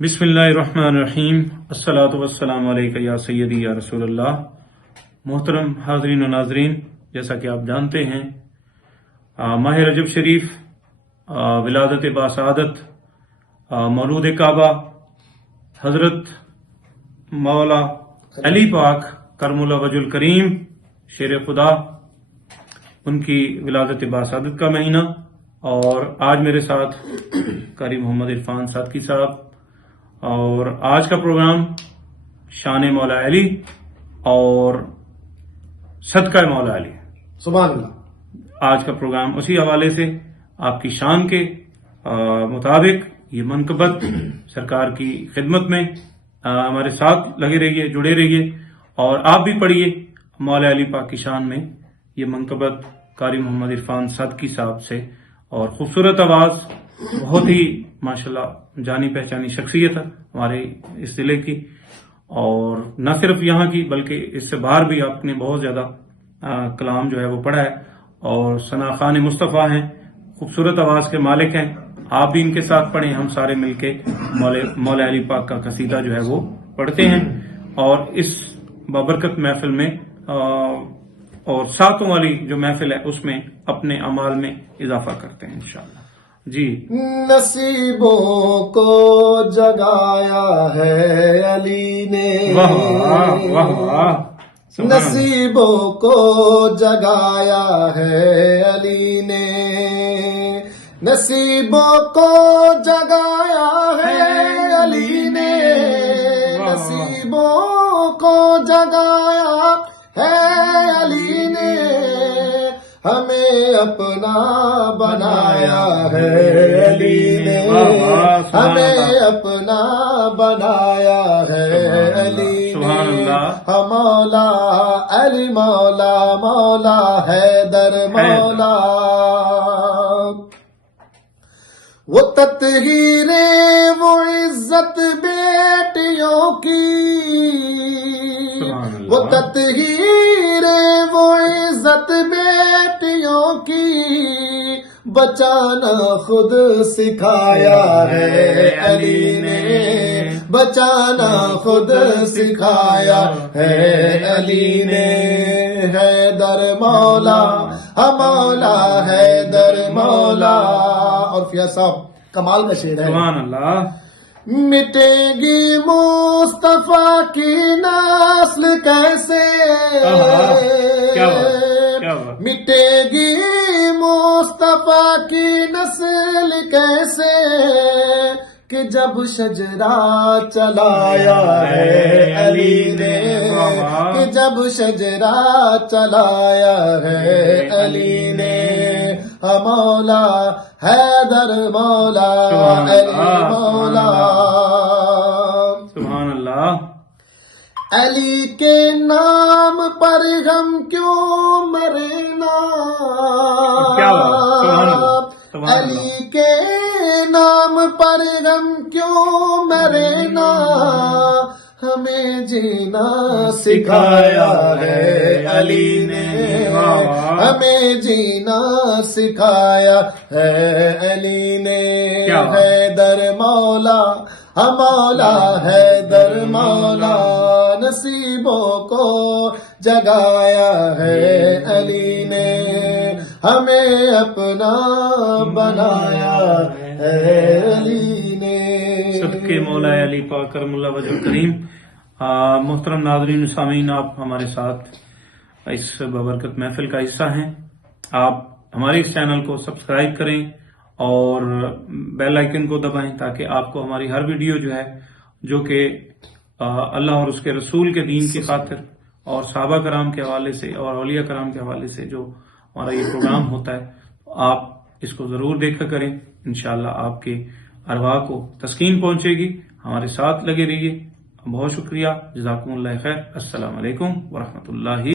बिस्मिल्लाहिर्रहमानिर्रहीम। अस्सलातु वस्सलामु अलैका या सय्यदी या रसूल अल्लाह। मोहतरम हाज़रीन व नाज़रीन, जैसा कि आप जानते हैं माह रजब शरीफ, विलादत बासादत, मौलूद काबा, हज़रत मौला अली पाक करमुल्लाह वजुल करीम शेर खुदा, उनकी विलादत बासादत का महीना। और आज मेरे साथ कारी मोहम्मद इरफान सादकी साहब, और आज का प्रोग्राम शान मौला अली और सदका मौला अली। सुभान अल्लाह। आज का प्रोग्राम उसी हवाले से आपकी शान के मुताबिक ये मनकबत सरकार की खिदमत में हमारे साथ लगे रहिए, जुड़े रहिए, और आप भी पढ़िए मौला अली पाक की शान में ये मनकबत कारी मोहम्मद इरफान सादकी साहब से। और खूबसूरत आवाज़, बहुत ही माशाल्लाह जानी पहचानी शख्सियत है हमारे इस जिले की, और न सिर्फ यहाँ की बल्कि इससे बाहर भी आपने बहुत ज़्यादा कलाम जो है वो पढ़ा है, और सना खान मुस्तफ़ा हैं, खूबसूरत आवाज़ के मालिक हैं। आप भी इनके साथ पढ़ें, हम सारे मिलके मौला अली पाक का कसीदा जो है वो पढ़ते हैं, और इस बाबरकत महफिल में और सातों वाली जो महफिल है उसमें अपने अमाल में इजाफा करते हैं इंशाअल्लाह जी। नसीबों को जगाया है अली ने, वाह वाह वाह। नसीबों को जगाया है अली ने, नसीबों को जगाया है अली ने, नसीबों को जगाया है अली ने, हमें अपना बनाया है अली ने, हमें अपना बनाया है अली ने। हम मौला अली मौला, मौला हैदर मौला, वो तत्हीरे वो इज्जत बेटियों की, वो तत्हीरे वो इज्जत बेटियों की, बचाना खुद सिखाया है अली ने, बचाना खुद सिखाया है अली ने। हैदर मौला, हम मौला हैदर मौला। और फिर साहब कमाल का शेर है, सुभान अल्लाह। मिटेगी मुस्तफा की नस्ल कैसे, क्या बात। मिटेगी मुस्तफा की नस्ल कैसे, कि जब शजरा चलाया है अली ने, कि जब शजरा चलाया है अली ने। मौला हैदर मौला अली मौला। सुभान अल्लाह। अली के नाम पर हम क्यों मरना, अली के नाम पर हम क्यों मरना, हमें जीना सिखाया है अली ने, हमें जीना सिखाया है अली ने। हैदर मौला, हम मौला हैदर मौला, नसीबों को जगाया है अली ने, हमें अपना बनाया है अली ने। सदके मौला अली पाक करमुल्लाह वजुल करीम। मोहतरम नाज़रीन सामीन, आप हमारे साथ इस बबरकत महफिल का हिस्सा हैं। आप हमारे इस चैनल को सब्सक्राइब करें और बेल आइकन को दबाएं, ताकि आपको हमारी हर वीडियो जो है, जो कि अल्लाह और उसके रसूल के दीन की खातिर और सहाबा कराम के हवाले से और औलिया कराम के हवाले से जो हमारा ये प्रोग्राम होता है, आप इसको जरूर देखा करें। इंशाअल्लाह आपके अरवाह को तस्कीन पहुंचेगी। हमारे साथ लगे रहिए। बहुत शुक्रिया। जज़ाकुमुल्लाह खैर। अस्सलाम वालेकुम व रहमतुल्लाहि।